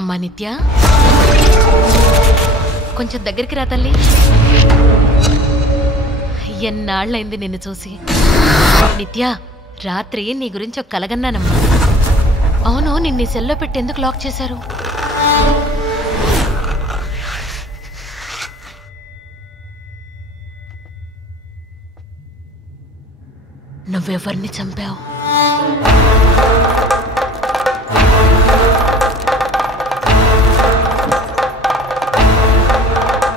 అమ్మా నిత్య, కొంచెం దగ్గరికి రా తల్లి. ఎన్నాళ్ళైంది నిన్ను చూసి. నిత్య, రాత్రి నీ గురించి ఒక కలగన్నానమ్మా. అవును, నిన్ను సెల్లో పెట్టి ఎందుకు లాక్ చేశారు? నువ్వెవరిని చంపావు?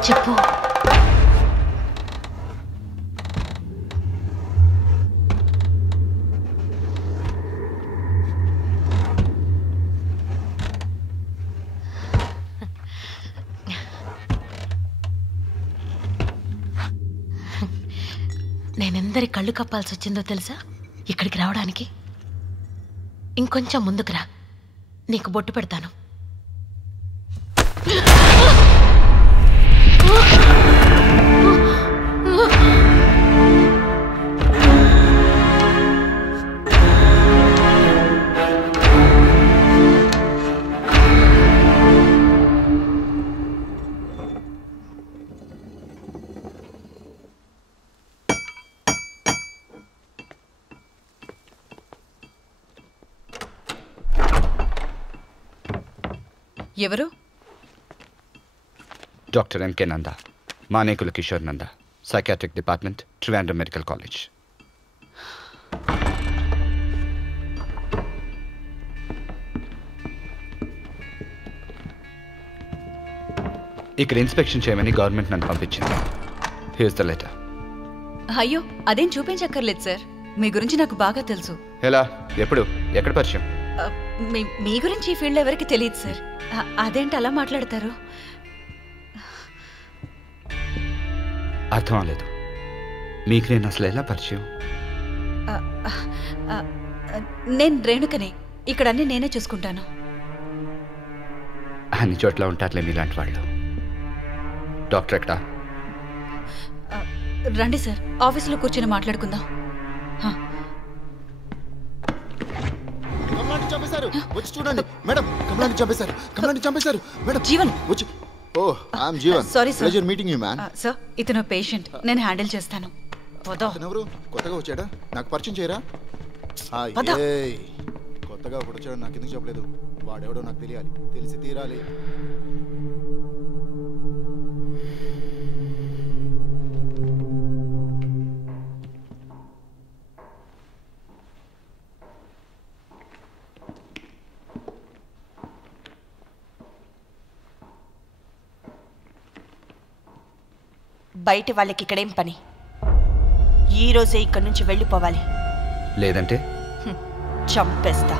చెప్పు. నేనెందరి కళ్ళు కప్పాల్సి వచ్చిందో తెలుసా ఇక్కడికి రావడానికి? ఇంకొంచెం ముందుకు రా, నీకు బొట్టు పెడతాను. ఎవరు? డాక్టర్ ఎంకే నందా, మానేకుల Kishore Nanda, psychiatric department, Trivandrum medical college. ఇక్కడ ఇన్స్పెక్షన్ చేయమని గవర్నమెంట్ నన్ను పంపించింది. Here's the letter. అయ్యో, అదేం చూపించక్కర్లేదు సార్, మీ గురించి నాకు బాగా తెలుసు. ఎలా? ఎప్పుడు? ఎక్కడ పరిచయం? మీ గురించి ఈ ఫీల్డ్ ఎవరికి తెలియదు సార్. అదేంటి అలా మాట్లాడతారు? అర్థం అవ్వలేదు. మీకు నేను అసలు ఎలా పరిచయం? నేను రేణుకనే. ఇక్కడ అన్ని నేనే చూసుకుంటాను. అన్ని చోట్ల ఉంటారులే మీలాంటి వాళ్ళు. డాక్టర్ ఎక్కడా? రండి సార్, ఆఫీసులో కూర్చొని మాట్లాడుకుందాం. వచ్చి చూడండి మేడం, కమలాన్ని చంపేశారు. కమలాన్ని చంపేశారు మేడం. జీవన్ వచ్చి. ఓ, I am Jeevan. Sorry sir. Pleasure meeting you man. Sir, ఇతను పేషెంట్, నేను హ్యాండిల్ చేస్తాను. ఎవరు కొత్తగా వచ్చాడా? నాకు పరిచయం చేయరా? కొత్తగా ఒకటి వచ్చాడు, నాకు ఎందుకు చెప్పలేదు? వాడెవడో నాకు తెలియాలి, తెలిసి తీరాలి. బయట వాళ్ళకి ఇక్కడేం పని? ఈరోజే ఇక్కడి నుంచి వెళ్ళిపోవాలి. లేదంటే చంపేస్తా,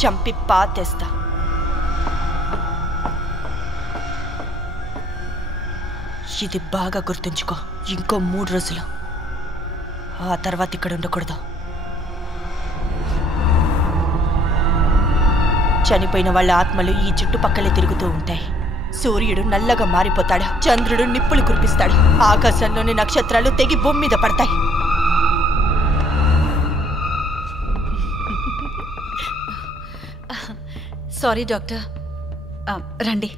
చంపి పాతేస్తా. ఇది బాగా గుర్తుంచుకో. ఇంకో 3 రోజులు, ఆ తర్వాత ఇక్కడ ఉండకూడదు. చనిపోయిన వాళ్ళ ఆత్మలు ఈ చుట్టుపక్కలే తిరుగుతూ ఉంటాయి. సూర్యుడు నల్లగా మారిపోతాడు, చంద్రుడు నిప్పులు కురిపిస్తాడు, ఆకాశంలోని నక్షత్రాలు తెగి భూమి మీద పడతాయి. సారీ డాక్టర్, రండి.